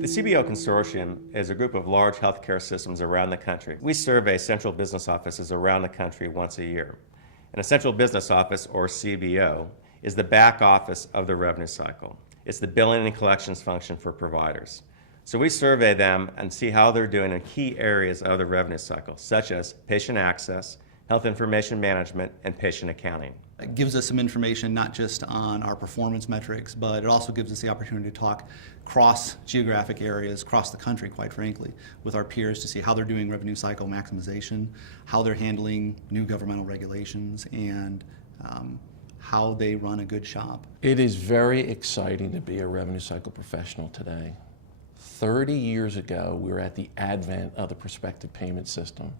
The CBO Consortium is a group of large healthcare systems around the country. We survey central business offices around the country once a year. And a central business office, or CBO, is the back office of the revenue cycle. It's the billing and collections function for providers. So we survey them and see how they're doing in key areas of the revenue cycle, such as patient access, health information management, and patient accounting. It gives us some information not just on our performance metrics, but it also gives us the opportunity to talk cross geographic areas, across the country, quite frankly, with our peers to see how they're doing revenue cycle maximization, how they're handling new governmental regulations, and how they run a good shop. It is very exciting to be a revenue cycle professional today. 30 years ago, we were at the advent of the prospective payment system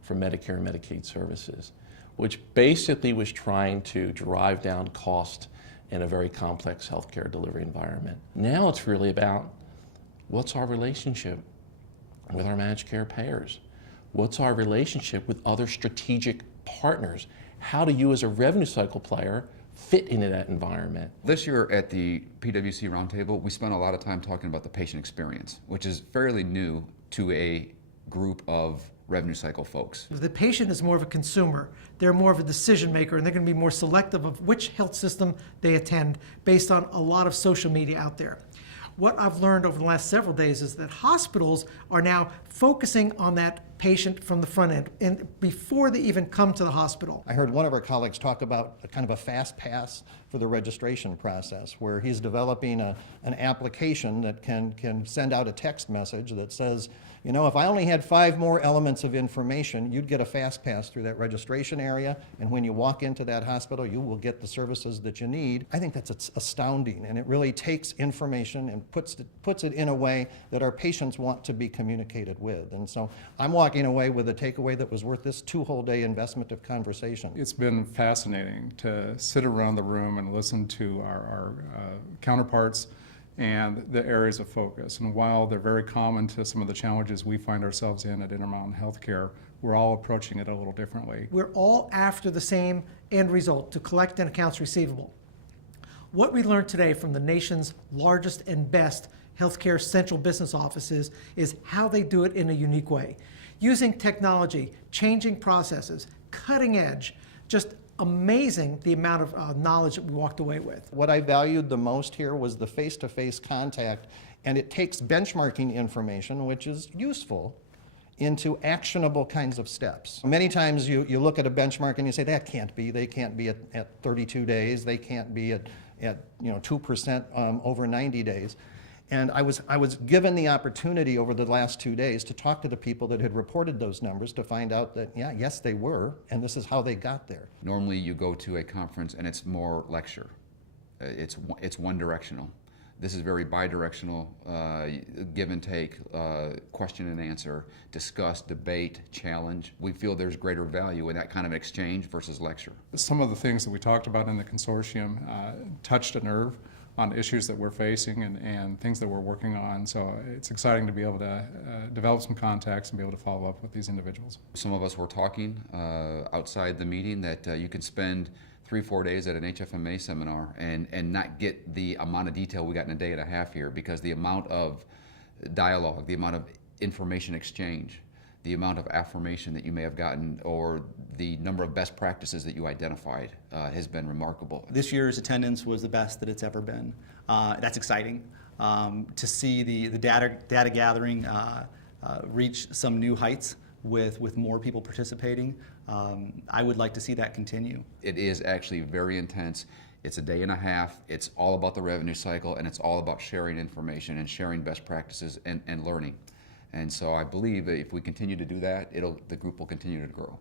for Medicare and Medicaid services, which basically was trying to drive down cost in a very complex healthcare delivery environment. Now it's really about what's our relationship with our managed care payers? What's our relationship with other strategic partners? How do you as a revenue cycle player fit into that environment? This year at the PwC Roundtable, we spent a lot of time talking about the patient experience, which is fairly new to a group of revenue cycle folks. The patient is more of a consumer. They're more of a decision maker, and they're going to be more selective of which health system they attend based on a lot of social media out there. What I've learned over the last several days is that hospitals are now focusing on that patient from the front end and before they even come to the hospital. I heard one of our colleagues talk about a kind of a fast pass for the registration process, where he's developing an application that can send out a text message that says, you know, if I only had 5 more elements of information, you'd get a fast pass through that registration area, and when you walk into that hospital, you will get the services that you need. I think that's astounding, and it really takes information and puts it in a way that our patients want to be communicated with. And so I'm walking away with a takeaway that was worth this 2 whole day investment of conversation. It's been fascinating to sit around the room and listen to our counterparts and the areas of focus. And while they're very common to some of the challenges we find ourselves in at Intermoutnain Healthcare, we're all approaching it a little differently. We're all after the same end result, to collect an accounts receivable. What we learned today from the nation's largest and best healthcare central business offices is how they do it in a unique way. Using technology, changing processes, cutting edge, just amazing the amount of knowledge that we walked away with. What I valued the most here was the face-to-face contact, and it takes benchmarking information, which is useful, into actionable kinds of steps. Many times you look at a benchmark and you say, that can't be, they can't be at 32 days, they can't be at 2% over 90 days. And I was given the opportunity over the last 2 days to talk to the people that had reported those numbers to find out that, yeah, yes, they were, and this is how they got there. Normally you go to a conference and it's more lecture. It's one directional. This is very bi-directional, give and take, question and answer, discuss, debate, challenge. We feel there's greater value in that kind of exchange versus lecture. Some of the things that we talked about in the consortium touched a nerve on issues that we're facing and things that we're working on. So it's exciting to be able to develop some contacts and be able to follow up with these individuals. Some of us were talking outside the meeting that you could spend 3-4 days at an HFMA seminar and not get the amount of detail we got in a day and a half here, because the amount of dialogue, the amount of information exchange, the amount of affirmation that you may have gotten, or the number of best practices that you identified has been remarkable. This year's attendance was the best that it's ever been. That's exciting. To see the data gathering reach some new heights with more people participating, I would like to see that continue. It is actually very intense. It's a day and a half. It's all about the revenue cycle, and it's all about sharing information and sharing best practices and learning. And so I believe that if we continue to do that, the group will continue to grow.